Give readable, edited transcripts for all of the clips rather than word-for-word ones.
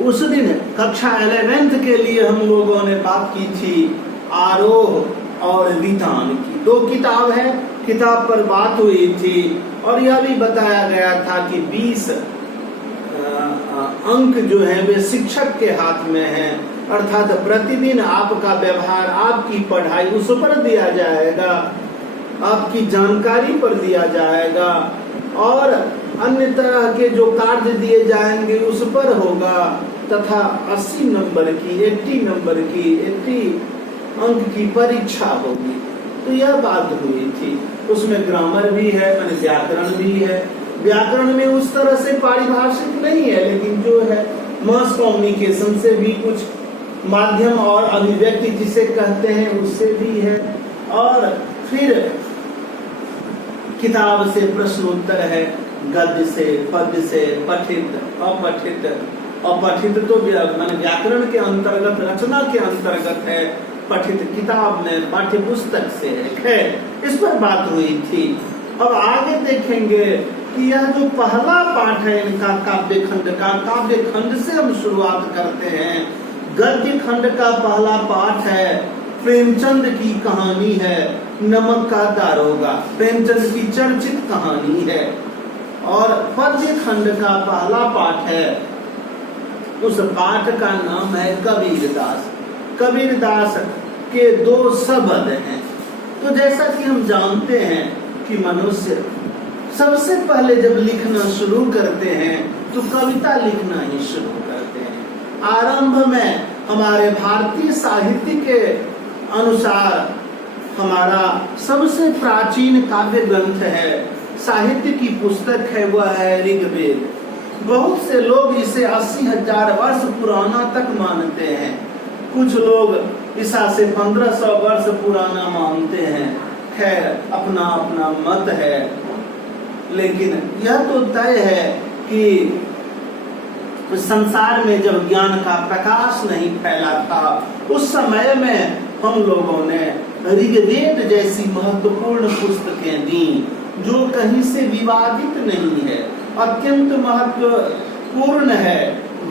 उस दिन कक्षा 11th के लिए हम लोगों ने बात की थी आरोह और वितान की। 2 किताब है, किताब पर बात हुई थी और यह भी बताया गया था कि 20 अंक जो है वे शिक्षक के हाथ में हैं, अर्थात प्रतिदिन आपका व्यवहार, आपकी पढ़ाई उस पर दिया जाएगा, आपकी जानकारी पर दिया जाएगा और अन्य तरह के जो कार्य दिए जाएंगे उस पर होगा तथा 80 नंबर की 80 अंक की परीक्षा होगी। तो यह बात हुई थी। उसमें ग्रामर भी है, माने व्याकरण भी है। व्याकरण में उस तरह से पारिभाषिक नहीं है, लेकिन जो है मास कम्युनिकेशन से भी कुछ माध्यम और अभिव्यक्ति जिसे कहते हैं उससे भी है। और फिर किताब से प्रश्न उत्तर है, गद्य से, पद्य से, पठित, अपठित। अपठित तो माने व्याकरण के अंतर्गत, रचना के अंतर्गत है, पठित किताब में पाठ्य पुस्तक से है। इस पर बात हुई थी। अब आगे देखेंगे कि यह जो पहला पाठ है इनका काव्य खंड से हम शुरुआत करते हैं। गद्य खंड का पहला पाठ है, प्रेमचंद की कहानी है, नमक का दारोगा। प्रेमचंद की चर्चित कहानी है। और पद्य खंड का पहला पाठ है, उस पाठ का नाम है कबीरदास। कबीरदास के 2 शब्द हैं। तो जैसा कि हम जानते हैं कि मनुष्य सबसे पहले जब लिखना शुरू करते हैं तो कविता लिखना ही शुरू करते हैं। आरंभ में हमारे भारतीय साहित्य के अनुसार हमारा सबसे प्राचीन काव्य ग्रंथ है, साहित्य की पुस्तक है, वह है ऋग्वेद। बहुत से लोग इसे 80,000 वर्ष पुराना तक मानते हैं। कुछ लोग ईसा से 1500 वर्ष पुराना मानते हैं। खैर, अपना अपना मत है, लेकिन यह तो तय है कि संसार में जब ज्ञान का प्रकाश नहीं फैला था उस समय में हम लोगों ने ऋग्वेद जैसी महत्वपूर्ण पुस्तकें दी, जो कहीं से विवादित नहीं है, अत्यंत महत्वपूर्ण है।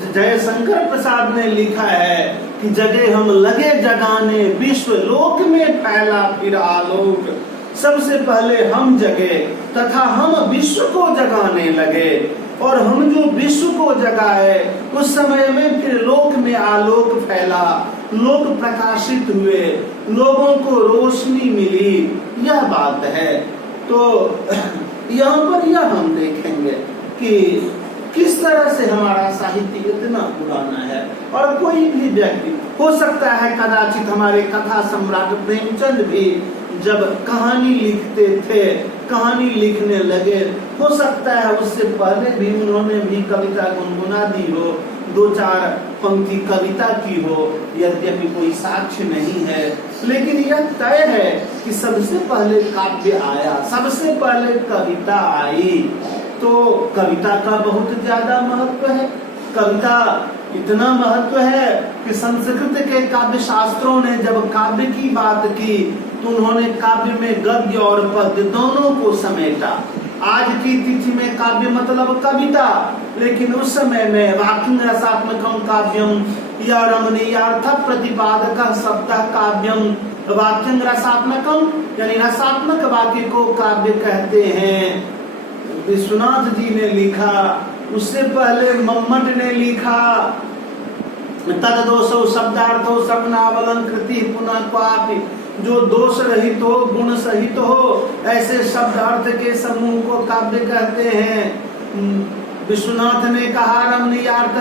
जयशंकर प्रसाद ने लिखा है कि जगे हम लगे जगाने, विश्व लोक में फैला फिर आलोक। सबसे पहले हम जगे तथा हम विश्व को जगाने लगे, और हम जो विश्व को जगाए उस समय में फिर लोक में आलोक फैला, लोग प्रकाशित हुए, लोगों को रोशनी मिली। यह बात है। तो यहाँ पर यह हम देखेंगे कि किस तरह से हमारा साहित्य इतना पुराना है। और कोई भी व्यक्ति, हो सकता है कदाचित हमारे कथा सम्राट प्रेमचंद भी जब कहानी लिखते थे, कहानी लिखने लगे, हो सकता है उससे पहले भी उन्होंने भी कविता गुनगुना दी हो, 2-4 पंक्ति कविता की हो, यद्यपि कोई साक्ष्य नहीं है। लेकिन यह तय है कि सबसे पहले काव्य आया, सबसे पहले कविता आई। तो कविता का बहुत ज्यादा महत्व है। कविता इतना महत्व है कि संस्कृत के काव्य शास्त्रों ने जब काव्य की बात की तो उन्होंने काव्य में गद्य और पद्य दोनों को समेटा। आज की तिथि में काव्य मतलब कविता, लेकिन उस समय में वाक्यं रसात्मकं काव्यम या रमणीयार्थ प्रतिपादक शब्द काव्यम। वाक्यं रसात्मकम यानी रसात्मक वाक्य को काव्य कहते हैं। विश्वनाथ जी ने लिखा, उससे पहले मम्मट ने लिखा, तद दोषो शब्दार्थो शब्दावलंकृति पुनः क्वापि, जो दोष रहित हो, गुण सहित हो, ऐसे शब्द अर्थ के समूह को काव्य कहते हैं। विश्वनाथ ने कहा रमणीयार्थ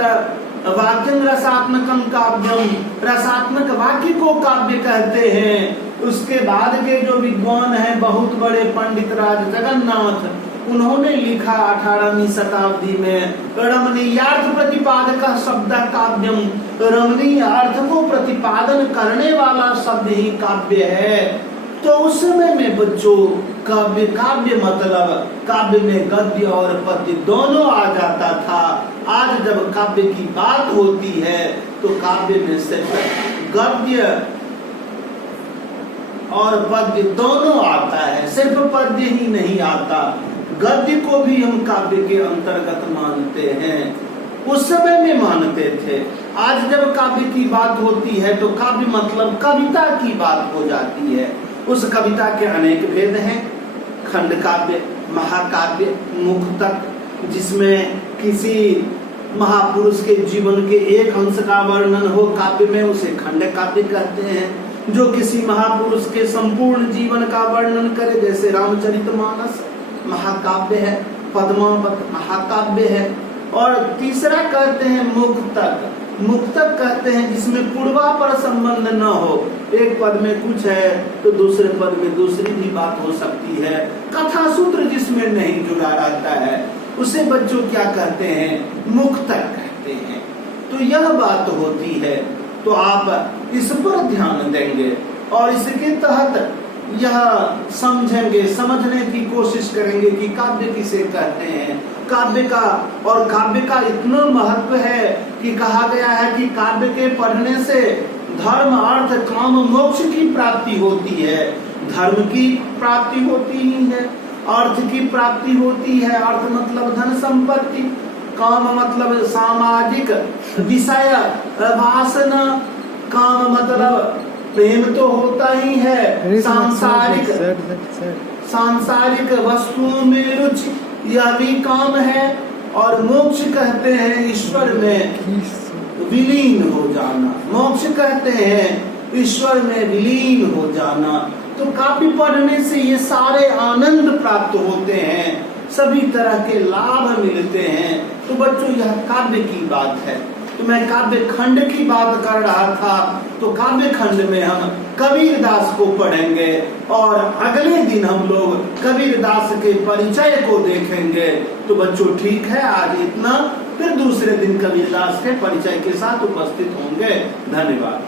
वाक्यं रसात्मकं काव्यम, रसात्मक वाक्य को काव्य कहते हैं। उसके बाद के जो विद्वान हैं, बहुत बड़े पंडित राज जगन्नाथ, उन्होंने लिखा 18वीं शताब्दी में रमणीयार्थ प्रतिपादक शब्द काव्यम, रमणीय अर्थ को प्रतिपादन करने वाला शब्द ही काव्य है। तो उस समय में बच्चों काव्य मतलब काव्य में गद्य और पद्य दोनों आ जाता था। आज जब काव्य की बात होती है तो काव्य में सिर्फ गद्य और पद्य दोनों आता है, सिर्फ पद्य ही नहीं आता। गद्य को भी हम काव्य के अंतर्गत मानते हैं। उस समय में मानते थे। आज जब काव्य की बात होती है तो काव्य मतलब कविता की बात हो जाती है। उस कविता के अनेक भेद हैं, खंड काव्य, महाकाव्य, मुक्तक, जिसमें किसी महापुरुष के जीवन के एक अंश का वर्णन हो काव्य में, उसे खंड काव्य कहते हैं। जो किसी महापुरुष के संपूर्ण जीवन का वर्णन करे, जैसे रामचरितमानस महाकाव्य है, पद्मावत महाकाव्य है। और तीसरा कहते हैं मुक्तक। मुक्तक कहते हैं जिसमें पूर्वापर संबंध न हो, एक पद में कुछ है तो दूसरे पद में दूसरी भी बात हो सकती है, कथा सूत्र जिसमें नहीं जुड़ा रहता है, उसे बच्चों क्या कहते हैं, मुक्तक कहते हैं। तो यह बात होती है, तो आप इस पर ध्यान देंगे और इसके तहत यह समझेंगे, समझने की कोशिश करेंगे कि काव्य किसे कहते हैं। काव्य का और काव्य का इतना महत्व है कि कहा गया है कि काव्य के पढ़ने से धर्म, अर्थ, काम, मोक्ष की प्राप्ति होती है। धर्म की प्राप्ति होती ही है, अर्थ की प्राप्ति होती है, अर्थ मतलब धन संपत्ति, काम मतलब सामाजिक विषय वासना, काम मतलब प्रेम तो होता ही है, सांसारिक वस्तुओं में रुचि, यह भी काम है। और मोक्ष कहते हैं ईश्वर में विलीन हो जाना, मोक्ष कहते हैं ईश्वर में विलीन हो जाना। तो काव्य पढ़ने से ये सारे आनंद प्राप्त होते हैं, सभी तरह के लाभ मिलते हैं। तो बच्चों यह काव्य की बात है। तो मैं काव्य खंड की बात कर रहा था, तो काव्य खंड में हम कबीरदास को पढ़ेंगे और अगले दिन हम लोग कबीरदास के परिचय को देखेंगे। तो बच्चों ठीक है, आज इतना, फिर दूसरे दिन कबीरदास के परिचय के साथ उपस्थित होंगे। धन्यवाद।